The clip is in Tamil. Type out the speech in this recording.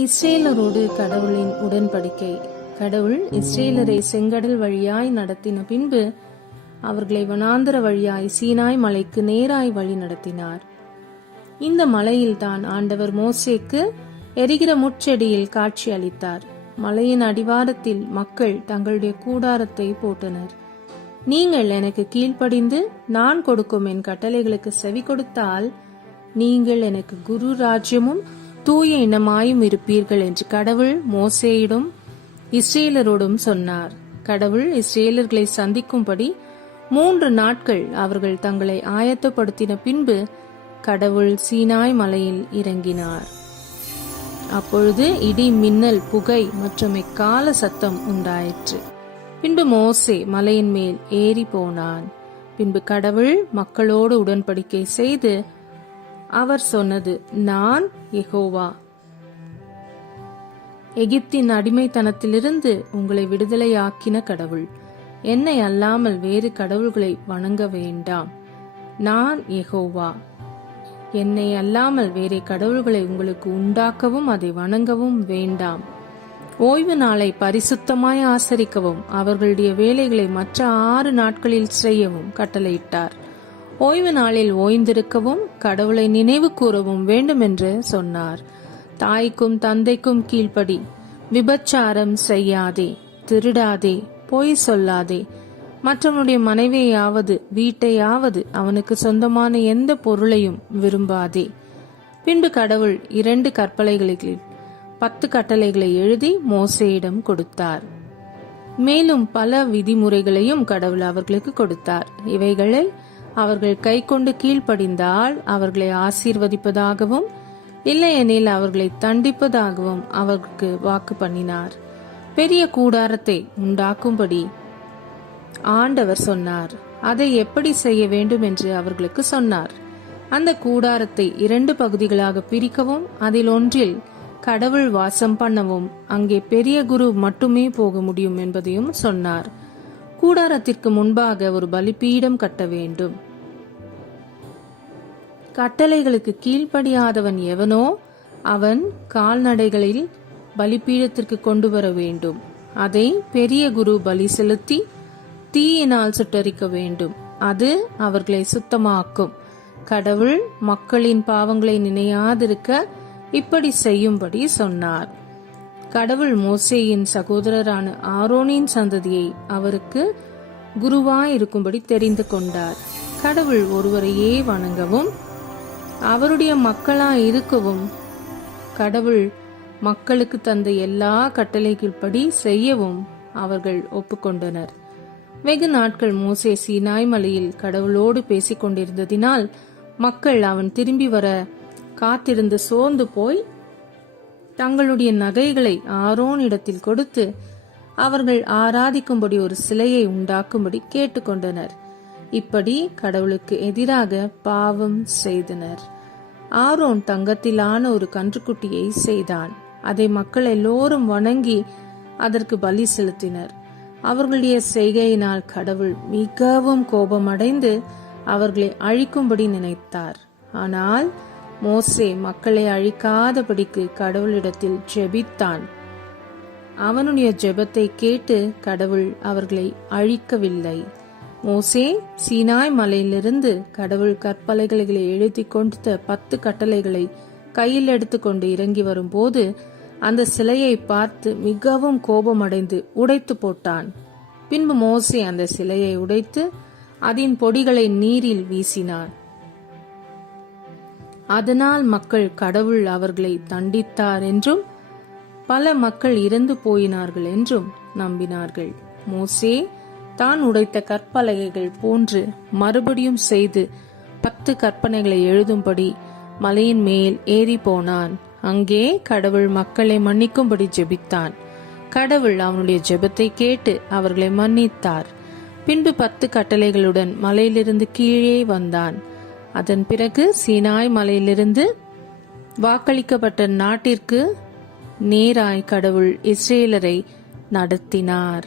இஸ்ரேலரோடு கடவுளின் உடன்படிக்கை. கடவுள் இஸ்ரேலரை செங்கடல் வழியாய் நடத்தின பின்பு அவர்களை வனாந்தர வழியாய் சீனாய் மலைக்கு நேராய் வழி நடத்தினார். இந்த மலையில் தான் ஆண்டவர் மோசேக்கு எரிகிற முட்செடியில் காட்சி அளித்தார். மலையின் அடிவாரத்தில் மக்கள் தங்களுடைய கூடாரத்தை போட்டனர். நீங்கள் எனக்கு கீழ்ப்படிந்து நான் கொடுக்கும் என் கட்டளைகளுக்கு செவி கொடுத்தால் நீங்கள் எனக்கு குரு ராஜ்யமும் தூய இனமாயும் இருப்பீர்கள் என்று கடவுள் மோசேயிடம் இஸ்ரேலரோடும் சொன்னார். கடவுள் இஸ்ரேலர்களை சந்திக்கும்படி 3 நாட்கள் அவர்கள் தங்களை ஆயத்தப்படுத்தின பின்பு கடவுள் சீனாய் மலையில் இறங்கினார். அப்பொழுது இடி, மின்னல், புகை மற்றும் எக்கால சத்தம் உண்டாயிற்று. பின்பு மோசே மலையின் மேல் ஏறி போனான். பின்பு கடவுள் மக்களோடு உடன்படிக்கை செய்து அவர் சொன்னது, நான் யெகோவா, எகிப்தின் அடிமைத்தனத்திலிருந்து உங்களை விடுதலையாக்கின கடவுள். என்னை அல்லாமல் வேறு கடவுள்களை வணங்க வேண்டாம். நான் யெகோவா. என்னை அல்லாமல் வேறு கடவுள்களை உங்களுக்கு உண்டாக்கவும் அதை வணங்கவும் வேண்டாம். ஓய்வு நாளை பரிசுத்தமாய் ஆசரிக்கவும் அவர்களுடைய வேலைகளை மற்ற 6 நாட்களில் செய்யவும் கட்டளையிட்டார். ஓய்வு நாளில் ஓய்ந்திருக்கவும் கடவுளை நினைவு கூறவும் வேண்டும் என்று சொன்னார். தாய்க்கும் தந்தைக்கும் கீழ்ப்படி, விபச்சாரம் செய்யாதே, திருடாதே, பொய் சொல்லாதே, மற்றவனுடைய மனைவியாவது வீட்டையாவது அவனுக்கு சொந்தமான எந்த பொருளையும் விரும்பாதே. பின்பு கடவுள் 2 கற்பலைகளில் 10 கட்டளைகளை எழுதி மோசேயிடம் கொடுத்தார். மேலும் பல விதிமுறைகளையும் கடவுள் அவர்களுக்கு கொடுத்தார். இவைகளை அவர்கள் கை கொண்டு கீழ்ப்படிந்தால் அவர்களை ஆசீர்வதிப்பதாகவும் இல்லையெனில் அவர்களை தண்டிப்பதாகவும் அவருக்கு வாக்கு பண்ணினார். பெரிய கூடாரத்தை உண்டாக்கும்படி ஆண்டவர் சொன்னார். அதை எப்படி செய்ய வேண்டும் என்று அவர்களுக்கு சொன்னார். அந்த கூடாரத்தை 2 பகுதிகளாக பிரிக்கவும் அதில் ஒன்றில் கடவுள் வாசம் பண்ணவும் அங்கே பெரிய குரு மட்டுமே போக முடியும் என்பதையும் சொன்னார். கூடாரத்திற்கு முன்பாக ஒரு பலிபீடம் கட்ட வேண்டும். கட்டளைகளுக்கு கீழ்ப்படியாதவன் எவனோ அவன் கால்நடைகளில் பலிபீடத்திற்கு கொண்டு வர வேண்டும். அதை பெரிய குரு பலி செலுத்தி தீயினால் சுட்டரிக்க வேண்டும். அது அவர்களை சுத்தமாக்கும். கடவுள் மக்களின் பாவங்களை நினையாதிருக்க இப்படி செய்யும்படி சொன்னார். கடவுள் மோசேயின் சகோதரரான ஆரோனின் சந்ததியை அவருக்கு குருவாயிருக்கும்படி தெரிந்து கொண்டார். கடவுள் ஒருவரையே வணங்கவும் அவருடைய மக்களாய் இருக்கவும் கடவுள் மக்களுக்கு தந்த எல்லா கட்டளைகள்படி செய்யவும் அவர்கள் ஒப்புக்கொண்டனர். வெகு நாட்கள் மோசே சீனாய் மலையில் கடவுளோடு பேசிக் கொண்டிருந்ததினால் மக்கள் அவன் திரும்பி வர காத்திருந்து சோர்ந்து போய் தங்களுடைய நகைகளை ஆரோனிடத்தில் கொடுத்து அவர்கள் ஆராதிக்கும்படி ஒரு சிலையை உண்டாக்கும்படி கேட்டுக்கொண்டனர். இப்படி கடவுளுக்கு எதிராக பாவம் செய்தனர். ஆரோன் தங்கத்திலான ஒரு கன்றுக்குட்டியை செய்தான். அதை மக்கள் எல்லோரும் வணங்கி அதற்கு பலி செலுத்தினர். அவர்களுடைய செய்கையினால் கடவுள் மிகவும் கோபமடைந்து அவர்களை அழிக்கும்படி நினைத்தார். ஆனால் மோசே மக்களை அழிக்காதபடிக்கு கடவுளிடத்தில் ஜெபித்தான். அவனுடைய ஜெபத்தை கேட்டு கடவுள் அவர்களை அழிக்கவில்லை. மோசே சீனாய் மலையிலிருந்து கடவுள் கற்பலைகளை எழுதி கொடுத்த 10 கட்டளைகளை கையில் எடுத்துக்கொண்டு இறங்கி வரும்போது அந்த சிலையை பார்த்து மிகவும் கோபமடைந்து உடைத்து போட்டான். பின்பு மோசே அந்த சிலையை உடைத்து அதன் பொடிகளை நீரில் வீசினான். அதனால் மக்கள் கடவுள் அவர்களை தண்டித்தார் என்றும் பல மக்கள் இறந்து போயினார்கள் என்றும் நம்பினார்கள். மோசே தான் உடைத்த கற்பலகைகள் போன்று மறுபடியும் செய்து 10 கற்பனைகளை எழுதும்படி மலையின் மேல் ஏறி போனான். அங்கே கடவுள் மக்களை மன்னிக்கும்படி ஜெபித்தான். கடவுள் அவனுடைய ஜெபத்தை கேட்டு அவர்களை மன்னித்தார். பின்பு 10 கட்டளைகளுடன் மலையிலிருந்து கீழே வந்தான். அதன் பிறகு சீனாய் மலையிலிருந்து வாக்களிக்கப்பட்ட நாட்டிற்கு நேராய் கடவுள் இஸ்ரேலரை நடத்தினார்.